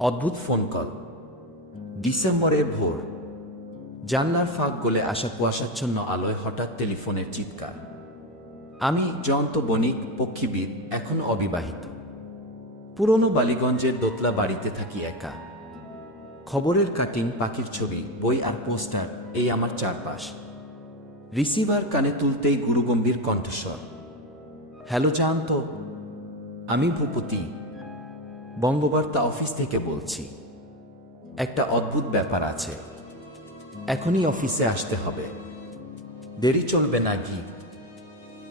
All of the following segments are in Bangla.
অদ্ভুত ফোন কল ডিসেম্বরের ভোর। জানলার ফাঁক গলে আসা কুয়াশাচ্ছন্ন আলোয় হঠাৎ টেলিফোনের চিৎকার। আমি জয়ন্ত বণিক, পক্ষীবিদ, এখন অবিবাহিত। পুরনো বালিগঞ্জের দোতলা বাড়িতে থাকি একা। খবরের কাটিং, পাখির ছবি, বই আর পোস্টার, এই আমার চারপাশ। রিসিভার কানে তুলতেই গুরুগম্ভীর কণ্ঠস্বর। হ্যালো জায়ন্ত আমি ভূপতি। বঙ্গবার্তা অফিস থেকে বলছি। একটা অদ্ভুত ব্যাপার আছে। এখনই অফিসে আসতে হবে। দেরি চলবে না কি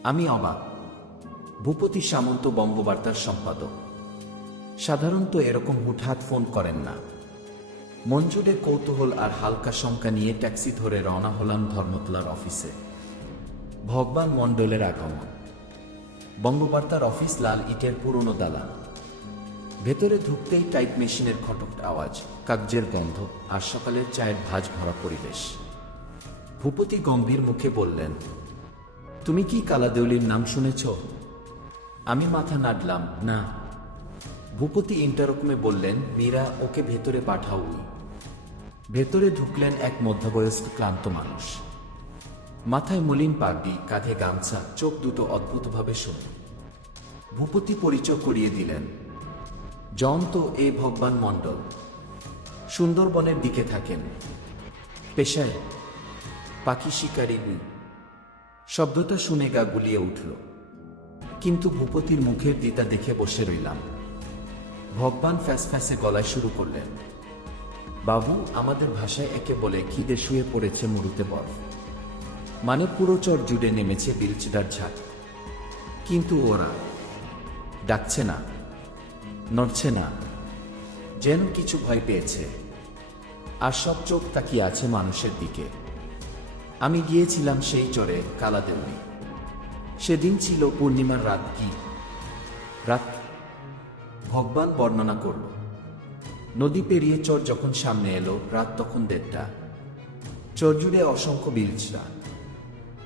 আমি অবাক। ভূপতি সামন্ত বঙ্গবার্তার সম্পাদক। সাধারণত এরকম হুটহাট ফোন করেন না। মঞ্জুরে কৌতূহল আর হালকা শঙ্কা নিয়ে ট্যাক্সি ধরে রওনা হলাম ধর্মতলার অফিসে। ভগবান মণ্ডলের আগমন। বঙ্গবার্তার অফিস লাল ইটের পুরনো দালান। ভেতরে ঢুকতেই টাইপ মেশিনের খটক আওয়াজ, কাগজের গন্ধ আর সকালের চায়ের ভাজ ভরা পরিবেশ। ভূপতি গম্ভীর মুখে বললেন, তুমি কি কালাদেউলির নাম শুনেছ? আমি মাথা নাড়লাম, না। ভূপতি ইন্টারকমে বললেন, মীরা, ওকে ভেতরে পাঠাও। ভেতরে ঢুকলেন এক মধ্যবয়স্ক ক্লান্ত মানুষ। মাথায় মলিন পাগড়ি, কাঁধে গামছা, চোখ দুটো অদ্ভুতভাবে শূন্য। ভূপতি পরিচয় করিয়ে দিলেন জয়ন্ত এ ভগবান মণ্ডল। সুন্দরবনের দিকে থাকেন। পেশায় পাখি শিকারী উই শব্দটা শুনে গা গুলিয়ে উঠল। কিন্তু ভূপতির মুখের দিতা দেখে বসে রইলাম। ভগবান ফ্যাস ফ্যাসে গলায় শুরু করলেন। বাবু, আমাদের ভাষায় একে বলে খিদে শুয়ে পড়েছে মরুতে বরফ। মানে পুরো চর জুড়ে নেমেছে বিলচিদার ঝাঁক। কিন্তু ওরা ডাকছে না। নড়ছে না। যেন কিছু ভয় পেয়েছে। আর সব চোখ তাকিয়ে আছে মানুষের দিকে। আমি গিয়েছিলাম সেই চরে কালাদেউলি সেদিন ছিল পূর্ণিমার রাত কি? রাত ভগবান বর্ণনা করল। নদী পেরিয়ে চর যখন সামনে এলো, রাত তখন দেড়টা। চর জুড়ে অসংখ্য বিলচরা।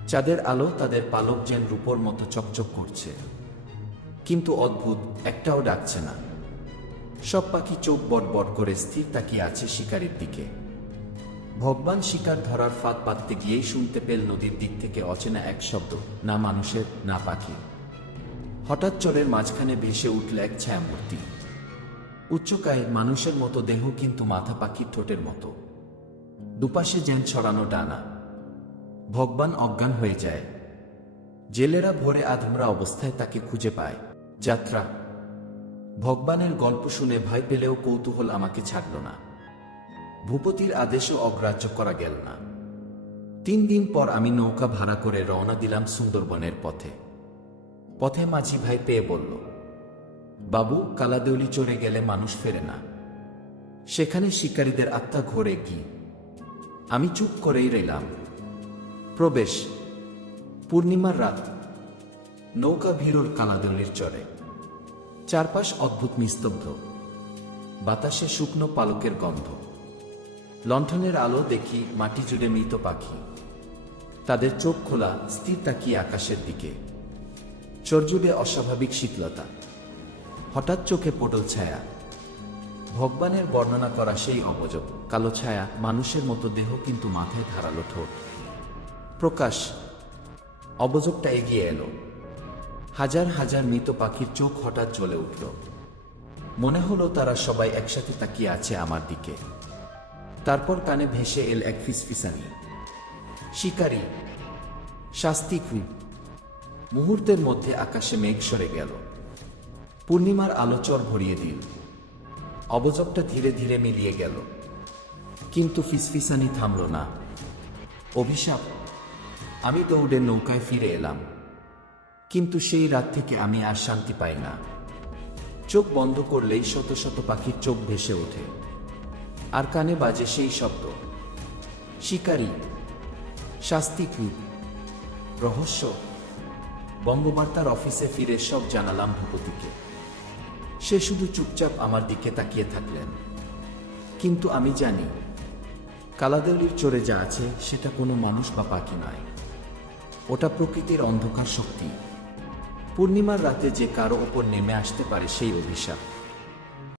চাঁদের আলো তাদের পালক যেন রূপোর মতো চকচক করছে। কিন্তু অদ্ভুত, একটাও ডাকছে না। সব পাখি চোখ বট বট করে স্থির তাকিয়ে আছে শিকারের দিকে। ভগবান শিকার ধরার ফাঁদ পাততে গিয়েই শুনতে পেল নদীর দিক থেকে অচেনা এক শব্দ, না মানুষের, না পাখির। হঠাৎ চরের মাঝখানে ভেসে উঠল এক ছায়ামূর্তি। উচ্চকায় মানুষের মতো দেহ কিন্তু মাথা পাখির ঠোঁটের মতো। দুপাশে যেন ছড়ানো ডানা। ভগবান অজ্ঞান হয়ে যায়। জেলেরা ভোরে আধমরা অবস্থায় তাকে খুঁজে পায়। যাত্রা ভগবানের গল্প শুনে ভয় পেলেও কৌতূহল আমাকে ছাড়ল না। ভূপতির আদেশও অগ্রাহ্য করা গেল না। তিন দিন পর আমি নৌকা ভাড়া করে রওনা দিলাম সুন্দরবনের পথে। পথে মাঝি ভাই পেয়ে বলল, বাবু, কালাদেউলি চড়ে গেলে মানুষ ফেরে না। সেখানে শিকারীদের আত্মা ঘোরে কি? আমি চুপ করেই রইলাম। প্রবেশ, পূর্ণিমার রাত, নৌকা ভিড়োর কালাদলির চরে। চারপাশ অদ্ভুত নিস্তব্ধ। বাতাসে শুকনো পালকের গন্ধ। লণ্ঠনের আলো দেখি মাটি জুড়ে মৃত পাখি। তাদের চোখ খোলা, স্থির তাকিয়ে আকাশের দিকে। চরজুড়ে অস্বাভাবিক শীতলতা। হঠাৎ চোখে পটল ছায়া। ভগবানের বর্ণনা করা সেই অবজব কালো ছায়া, মানুষের মতো দেহ কিন্তু মাথায় ধারালো ঠোঁট। প্রকাশ অবজবটা এগিয়ে এলো। হাজার হাজার মৃত পাখির চোখ হঠাৎ জ্বলে উঠল। মনে হলো তারা সবাই একসাথে তাকিয়ে আছে আমার দিকে। তারপর কানে ভেসে এল এক ফিসফিসানি। শিকারী। শাস্তি কুইব মুহূর্তের মধ্যে আকাশে মেঘ সরে গেল। পূর্ণিমার আলোচর ভরিয়ে দিল। অবজবটা ধীরে ধীরে মিলিয়ে গেল। কিন্তু ফিসফিসানি থামল না। অভিশাপ। আমি দৌড়ে নৌকায় ফিরে এলাম। কিন্তু সেই রাত থেকে আমি আর শান্তি পাই না। চোখ বন্ধ করলেই শত শত পাখির চোখ ভেসে ওঠে। আর কানে বাজে সেই শব্দ। শিকারী। শাস্তি কি? রহস্য? বঙ্গবার্তার অফিসে ফিরে সব জানালাম ভূপতিকে। সে শুধু চুপচাপ আমার দিকে তাকিয়ে থাকলেন। কিন্তু আমি জানি, কালাদেউলির চড়ে যা আছে সেটা কোনো মানুষ বা পাখি নয়। ওটা প্রকৃতির অন্ধকার শক্তি। পূর্ণিমার রাতে যে কারও ওপর নেমে আসতে পারে সেই অভিশাপ।